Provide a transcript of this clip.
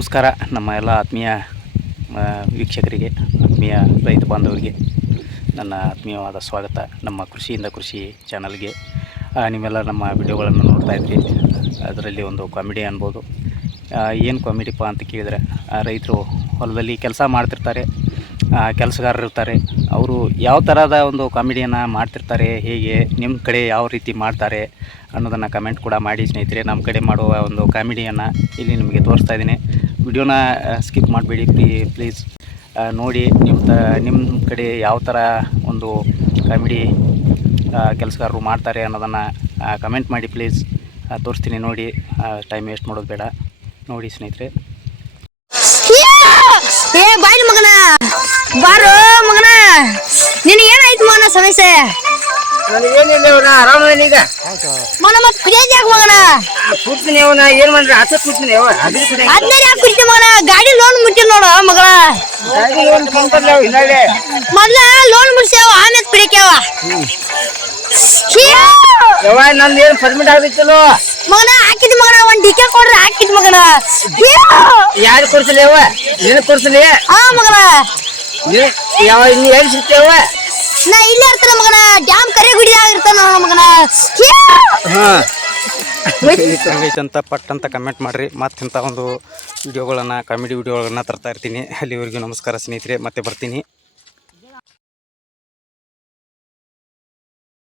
ನಮಸ್ಕಾರ. ನಮ್ಮ ಎಲ್ಲ ಆತ್ಮೀಯ ವೀಕ್ಷಕರಿಗೆ, ಆತ್ಮೀಯ ರೈತ ಬಾಂಧವರಿಗೆ ನನ್ನ ಆತ್ಮೀಯವಾದ ಸ್ವಾಗತ. ನಮ್ಮ ಕೃಷಿಯಿಂದ ಕೃಷಿ ಚಾನಲ್ಗೆ. ನಿಮ್ಮೆಲ್ಲ ನಮ್ಮ ವಿಡಿಯೋಗಳನ್ನು ನೋಡ್ತಾ ಇದ್ರಿ. ಅದರಲ್ಲಿ ಒಂದು ಕಾಮಿಡಿ ಅನ್ಬೋದು. ಏನು ಕಾಮಿಡಿಪ್ಪ ಅಂತ ಕೇಳಿದರೆ ರೈತರು ಹೊಲದಲ್ಲಿ ಕೆಲಸ ಮಾಡ್ತಿರ್ತಾರೆ ಕೆಲಸಗಾರರಿರ್ತಾರೆ ಅವರು ಯಾವ ಥರದ ಒಂದು ಕಾಮಿಡಿಯನ್ನು ಮಾಡ್ತಿರ್ತಾರೆ, ಹೇಗೆ ನಿಮ್ಮ ಕಡೆ ಯಾವ ರೀತಿ ಮಾಡ್ತಾರೆ ಅನ್ನೋದನ್ನು ಕಮೆಂಟ್ ಕೂಡ ಮಾಡಿ ಸ್ನೇಹಿತರೆ. ನಮ್ಮ ಕಡೆ ಮಾಡುವ ಒಂದು ಕಾಮಿಡಿಯನ್ನು ಇಲ್ಲಿ ನಿಮಗೆ ತೋರಿಸ್ತಾ ಇದ್ದೀನಿ. ವಿಡಿಯೋನ ಸ್ಕಿಪ್ ಮಾಡಬೇಡಿ, ಪ್ಲೀ, ಪ್ಲೀಸ್. ನೋಡಿ, ನಿಮ್ಮ ನಿಮ್ಮ ಕಡೆ ಯಾವ ಥರ ಒಂದು ಕಾಮಿಡಿ ಕೆಲಸಗಾರರು ಮಾಡ್ತಾರೆ ಅನ್ನೋದನ್ನು ಕಮೆಂಟ್ ಮಾಡಿ, ಪ್ಲೀಸ್. ತೋರಿಸ್ತೀನಿ ನೋಡಿ. ಟೈಮ್ ವೇಸ್ಟ್ ಮಾಡೋದು ಬೇಡ. ನೋಡಿ, ಸ್ನೇಹಿತರೆ. ಏ, ಬಾಯ್ ಮಗನ. ಬಾರೋ ಮಗನ. ನಿನಗೇನಾಯ್ತು ಮಗನ ಸಮಸ್ಯೆ? ನನಗೇನಿಲ್ಲ ಈಗ. ಮಗನ ಮತ್ ಕುಡಿಯೋದ್ ಯಾಕೆ ಮಗನ? ಅವನ ಏನ್ ಮಾಡ್ರಿ ಆಚೆ ಕೂಡ್ತೀನಿ ಅವ ಅದ್ರ ಕಡೆ ಅದ್ನೇ ಯಾಕೆ ಕುಡಿತಿ ಮಗನ? ಗಾಡಿ ಲೋನ್ ಮುಟ್ಟಿ ನೋಡು ಮಗಳ. ಗಾಡಿ ಲೋನ್ ಮೊದ್ಲ ಲೋನ್ ಮುಟ್ಸ್ಯಾವ ಆಮೇಲೆ ಕುಡಿಕ್ಯಾವ. ಯವ ನಂದು ಏನು ಪರ್ಮಿಟ್ ಮಗನ ಹಾಕಿದ್ ಮಗನ ಒಂದ್ ಡಿಕೆ ಕೊಡ್ರಿ ಹಾಕಿದ್ ಮಗನ. ಯಾರು ಕೊಡ್ಸಲಿ ಅವ ಕುರ್ಸಲಿ ಕೊಡ್ಸಲಿ? ಹಾ ಮಗನ. ನೀ- ಯಾವ ಇನ್ನು ಎಲ್ಲಿ ಸಿಗ್ತೇವ ನಾ ಇಲ್ಲೇ ಇರ್ತಾನ ಮಗನ ಡ್ಯಾಮ್ ಕರೆ ಇರ್ತಾನ ಮಗನ. ಹಾ. ಹೆಂಗೈತೆ ಅಂತ ಪಟ್ ಅಂತ ಕಮೆಂಟ್ ಮಾಡಿರಿ. ಇಂಥ ಒಂದು ವಿಡಿಯೋಗಳನ್ನು ಕಾಮಿಡಿ ವಿಡಿಯೋಗಳನ್ನ ತರ್ತಾ ಇರ್ತೀನಿ. ಅಲ್ಲಿವರೆಗೂ ನಮಸ್ಕಾರ ಸ್ನೇಹಿತರೆ. ಮತ್ತೆ ಬರ್ತೀನಿ.